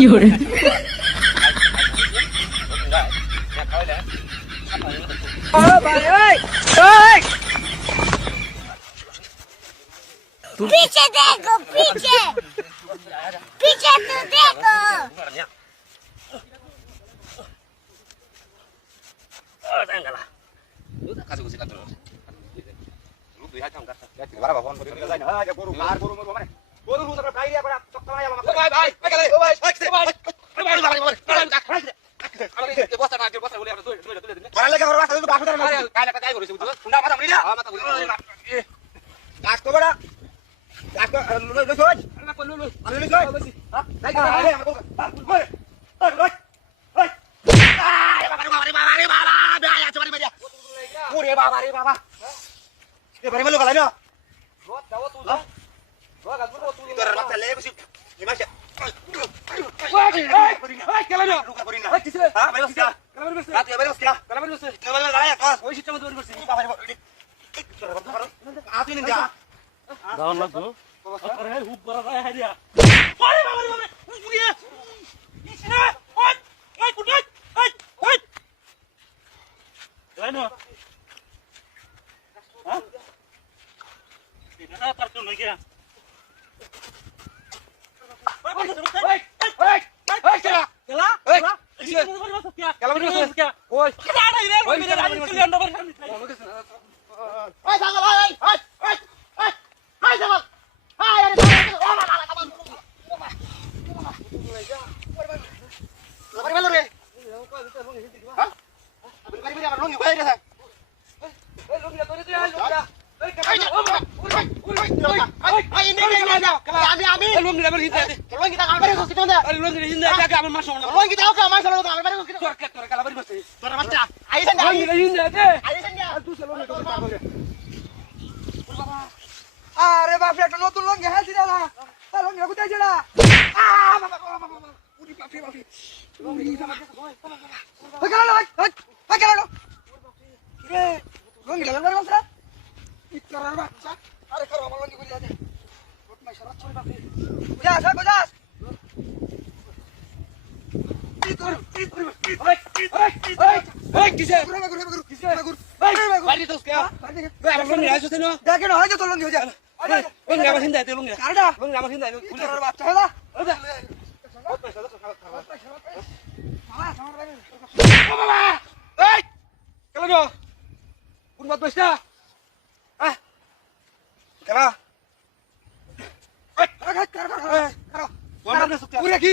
有人， भाई ओए ओए पीछे देखो पीछे पीछे तो देखो अरे बाप रे नতুন লঙ্গি হেলছি না তা লঙ্গি কোথায় ছেড়া উড়ি বাপ রে লঙ্গি গেল রে লঙ্গি লাগল রে বাসরা ইতরার বাচ্চা আরে করো আমার লঙ্গি কইলা দে রোট মাই সারা ছড় বাপ রে যা যা যা কিসে কিসে বাড়ি তো কে আরে লঙ্গি আইছো তেনো দেখে না হয় তো লঙ্গি হয়ে যা লঙ্গি আমার হিন্দা তে লঙ্গি কারডা লঙ্গি আমার হিন্দা ইতরার বাচ্চা হলা ওদা বাবা এই কেন কোন বাত বসটা আহ কেলা এই কার পুরা কি